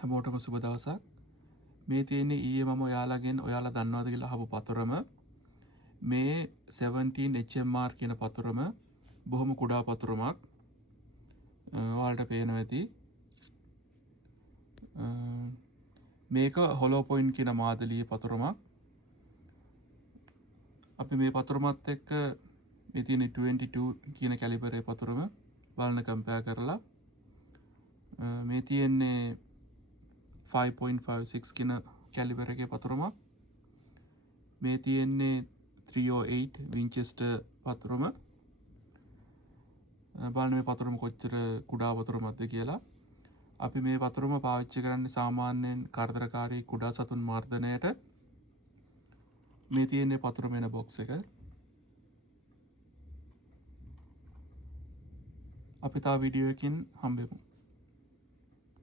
හැමෝටම සුබ දවසක්. මේ තියෙන්නේ ඊයේ මම ඔයාලා දන්නවද කියලා අහපු පතරම මේ 17 HMR කියන පතරම බොහොම කුඩා පතරමක්. ඔයාලට පේනවා ඇති. මේක hollow point කියන මාදලියේ පතරමක්. අපි මේ පතරමත් එක්ක මේ තියෙන 22 කියන කැලිබරේ පතරම බලන්න කම්පෙයාර් කරලා මේ තියෙන්නේ 5.56 කියන කැලිබර් එකේ පතරමක්. මේ තියෙන්නේ 308 වින්චෙස්ටර් පතරම. බලන්න මේ පතරම කොච්චර කුඩා පතරමක්ද කියලා. අපි මේ පතරම පාවිච්චි කරන්නේ සාමාන්‍යයෙන් කරදරකාරී කුඩා සතුන් මර්ධනයට. මේ තියෙන්නේ පතරම එන බොක්ස් එක. අපි තව වීඩියෝ එකකින් හම්බෙමු.